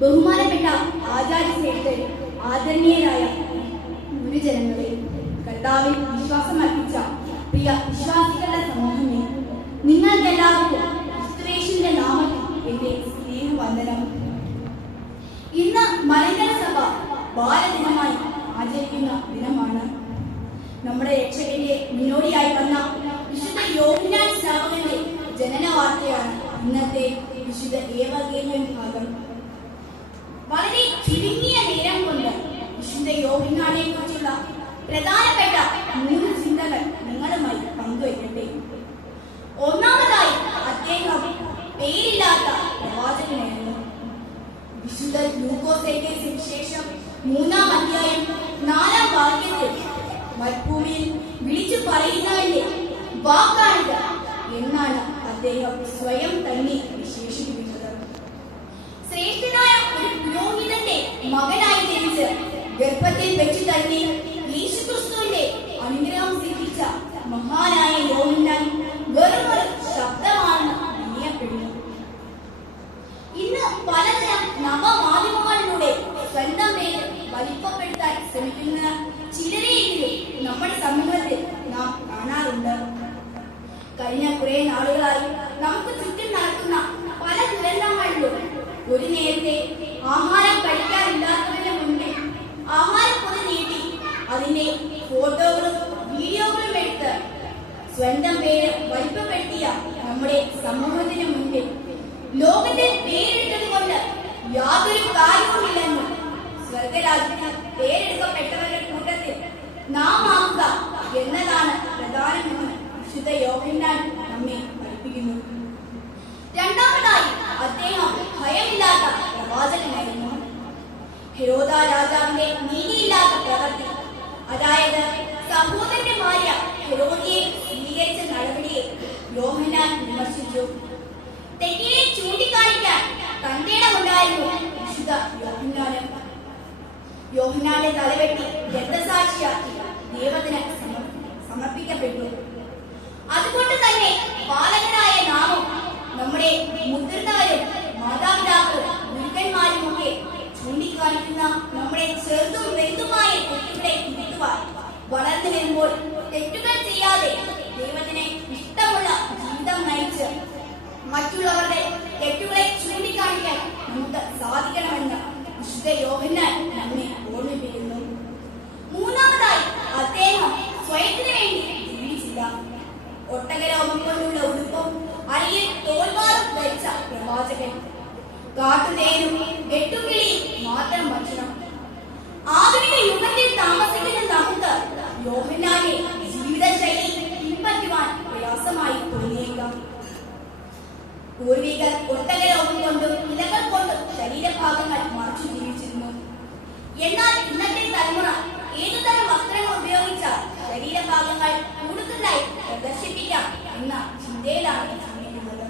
ബഹുമാനപ്പെട്ട ആചാര്യശ്രേഷ്ഠരെ, ആദരണീയരായ ഗുരുജനങ്ങളെ, കർത്താവിൽ വിശ്വാസം അർപ്പിച്ച പ്രിയ വിശ്വാസികളുടെ സമൂഹമേ, നിങ്ങൾക്കെല്ലാവർക്കും ക്രിസ്തുയേശുവിന്റെ നാമത്തിൽ എന്റെ സ്നേഹവന്ദനം. ഇന്ന് മലങ്കര സഭ ബാലദിനമായി ആചരിക്കുന്ന ദിനമാണ്. നമ്മുടെ രക്ഷകന്റെ മുന്നോടിയായി വന്ന വിശുദ്ധ യോഹന്നാൻ സ്നാപകന്റെ ജനന വാർത്തയാണ് ഇന്നത്തെ വിശുദ്ധ ഏവങ്കേലിയൻ ഭാഗം. വളരെ ചുരുങ്ങിയ നേരം കൊണ്ട് വിശുദ്ധ യോഹന്നാനെ കുറിച്ചുള്ള പ്രധാനപ്പെട്ട 3 ചിന്തകൾ നിങ്ങളുമായി പങ്കുവയ്ക്കട്ടെ. ഒന്നാമതായി, അദ്ദേഹം പേരില്ലാത്ത പ്രവാചകനായിരുന്നു. വിശുദ്ധ ലൂക്കോസ് എഴുതിയ സുവിശേഷം 3-ാം അധ്യായം 4-ാം വാക്യത്തിൽ മരുഭൂമിയിൽ വിളിച്ചു പറയുന്നതിന്റെ വാക്കാണിത് എന്നാണ് അദ്ദേഹം സ്വയം തന്നെ വിശേഷിപ്പിക്കുന്നത്. ശ്രേഷ്ഠനായ ഒരു പുരോഹിതന്റെ മകനായി ജനിച്ച് ഗർഭത്തിൽ വെച്ച് തന്നെ യേശുക്രിസ്തുവിന്റെ അനുഗ്രഹം സിദ്ധിച്ച മഹാനായ യോഹന്നാൻ വെറുമൊരു ശബ്ദമാണെന്ന് അറിയപ്പെടുന്നു. ഇന്ന് പലതരം നവമാധ്യമങ്ങളിലൂടെ സ്വന്തം പേര് വലിപ്പപ്പെടുത്താൻ ശ്രമിക്കുന്ന ചിലരെയെങ്കിലും നമ്മുടെ സമൂഹത്തിൽ നാം കാണാറുണ്ട്. കഴിഞ്ഞ കുറെ നാളുകളായി നമുക്ക് ചുറ്റും നടക്കുന്ന പല ദുരന്തങ്ങളിലും ഒരു നേരത്തെ ആഹാരം കഴിക്കാനില്ലാത്തവരുടെ മുന്നിൽ ആഹാരപ്പൊതി നീട്ടി അതിന്റെ ഫോട്ടോകളും വീഡിയോകളും എടുത്ത് സ്വന്തം പേര് വലിപ്പപ്പെടുത്തിയ നമ്മുടെ സമൂഹത്തിന് മുന്നിൽ ലോകത്തെ പേരെടുത്തത് കൊണ്ട് യാതൊരു കാര്യവുമില്ലെന്നും സ്വർഗരാജ്യത്തിൽ പേരെടുക്കപ്പെട്ടവരുടെ കൂട്ടത്തിൽ നാം ആകുക എന്നതാണ് പ്രധാനമെന്ന് വിശുദ്ധ യോഹന്നാൻ നമ്മെ പഠിപ്പിക്കുന്നു. രണ്ടാമതായി, അദ്ദേഹം ഭയമില്ലാത്ത പ്രവാചകനായിരുന്നു. ഹെരോദ രാജാവിന്റെ നീതിയില്ലാത്ത പ്രവൃത്തി, അതായത് സഹോദരന്റെ ഭാര്യ ഹെരോദിയെ സ്വീകരിച്ച നടപടിയെ യോഹന്നാൻ വിമർശിച്ചു. തെറ്റിനെ ചൂണ്ടിക്കാണിക്കാൻ തന്റെ ഇടമുണ്ടായിരുന്നു വിശുദ്ധ യോഹന്നാന്. യോഹന്നാന്റെ തലവെട്ടി രക്തസാക്ഷിയാക്കി ദൈവത്തിന് സമർപ്പിക്കപ്പെട്ടു. അതുകൊണ്ട് തന്നെ ബാലകനായ നാമും നമ്മുടെ മുതിർന്നവരും മാതാപിതാക്കളും ഗുരുക്കന്മാരും ഒക്കെ ചൂണ്ടിക്കാണിക്കുന്ന നമ്മുടെ ചെറുതും വലുതുമായ കുട്ടികളെ തിരുത്തുവാൻ വളർന്നു വരുമ്പോൾ തെറ്റുകൾ ചെയ്യാതെ ദൈവത്തിന് ഇഷ്ടമുള്ള ജീവിതം നയിച്ച് മറ്റുള്ളവരുടെ തെറ്റുകളെ ചൂണ്ടിക്കാണിക്കാൻ നമുക്ക് സാധിക്കണമെന്ന് വിശുദ്ധ യോഹന്നാൻ നമ്മെ ഓർമ്മിപ്പിക്കുന്നു. മൂന്നാമതായി, അദ്ദേഹം സ്വയത്തിന് വേണ്ടി ജീവിച്ചില്ല. ഒട്ടകരോമം കൊണ്ടുള്ള ഉടുപ്പും അരിയിൽ തോൽവാറും ധരിച്ച പ്രവാചകൻ. കാട്ടുതേനും വെട്ടുകിളിയും മാത്രം ഭക്ഷണം. ആധുനിക യുഗത്തിൽ താമസിക്കുന്ന നമുക്ക് യോഹന്നാന്റെ ജീവിതശൈലി പിൻപറ്റുവാൻ പ്രയാസമായി തോന്നിയേക്കാം. പൂർവികർ ഒട്ടകരോമം കൊണ്ടും ഇലകൾ കൊണ്ടും ശരീരഭാഗങ്ങൾ മറച്ചു ജീവിച്ചിരുന്നു. എന്നാൽ ഇന്നത്തെ തലമുറ ഏതുതരം വസ്ത്രങ്ങൾ ഉപയോഗിച്ചാൽ ശരീരഭാഗങ്ങൾ കൂടുതലായി പ്രദർശിപ്പിക്കാം എന്ന ചിന്തയിലാണ് ജീവിക്കുന്നത്.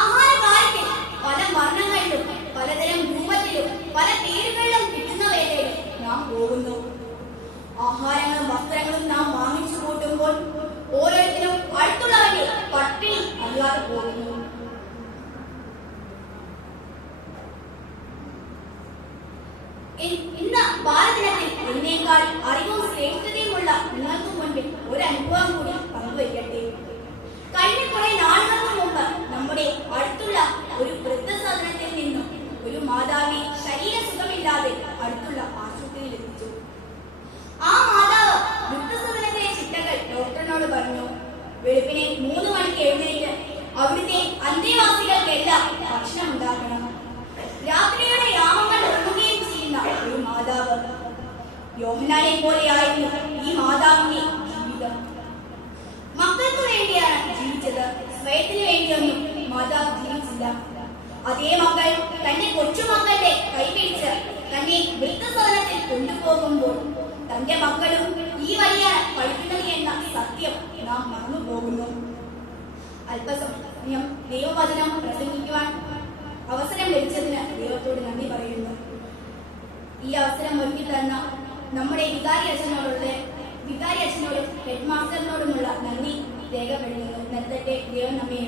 ആഹാരകാര്യത്തിൽ പല വർണ്ണങ്ങളിലും പലതരം രൂപത്തിലും പല പേരുകളിലും കിട്ടുന്ന വേളയിൽ നാം പോകുന്നു. ആഹാരങ്ങളും വസ്ത്രങ്ങളും നാം വാങ്ങിച്ചു കൂട്ടുമ്പോൾ ഓരോരുത്തരും അടുത്തുള്ളവരെ പട്ടിണി അറിയാതെ പോകുന്നു. ഇന്ന് ബാലദിനത്തിൽ എന്നേക്കാൾ അറിവും ശ്രേഷ്ഠതയുമുള്ള നിങ്ങൾക്ക് മുൻപിൽ ഒരു അനുഭവം കൂടി പങ്കുവയ്ക്കട്ടെ. കഴിഞ്ഞ കുറെ നാളുകൾക്ക് മുമ്പ് നമ്മുടെ അടുത്തുള്ള ഒരു വൃദ്ധസദനത്തിൽ നിന്നും ഒരു മാതാവിനെ ശരീരസുഖമില്ലാതെ അടുത്തുള്ള ആശുപത്രിയിൽ എത്തിച്ചു. ആ മാതാവ് വൃദ്ധസദനത്തിലെ ചിട്ടകൾ ഡോക്ടറിനോട് പറഞ്ഞു. വെളുപ്പിനെ 3 മണിക്ക് എഴുന്നേറ്റ് അവിടുത്തെ അന്തേവാസികൾക്കെല്ലാം ഭക്ഷണം ഉണ്ടാക്കണം. രാത്രിയുടെ യാമങ്ങൾ ഉറങ്ങുകയും ചെയ്യുന്ന ഒരു മാതാവ്. യോഹന്നാനെ പോലെയായിരുന്നു ഈ മാതാവിന്റെ ജീവിതം. മക്കൾക്ക് വേണ്ടിയാണ് ജീവിച്ചത്. സ്വയത്തിന് വേണ്ടിയൊന്നും മാതാവ് ജീവിച്ചില്ല. അതേ മക്കൾ തന്റെ കൊച്ചുമക്കളുടെ കൈപിടിച്ച് തന്നെ വൃദ്ധസദനത്തിൽ കൊണ്ടുപോകുമ്പോൾ തന്റെ മക്കളും ഈ വഴിയാണ് പഠിക്കുന്നത് എന്ന സത്യം നാം മറന്നു പോകുന്നു. അല്പസമയം ദൈവവചനം പ്രസംഗിക്കുവാൻ അവസരം ലഭിച്ചതിന് ദൈവത്തോട് നന്ദി പറയുന്നു. ഈ അവസരം ഒരുക്കി തന്ന നമ്മുടെ വികാരി അച്ഛനോടും ഹെഡ് മാസ്റ്ററിനോടുമുള്ള നന്ദി രേഖപ്പെടുത്തുന്നു. നിർത്തട്ടെ. ദൈവം നമ്മെ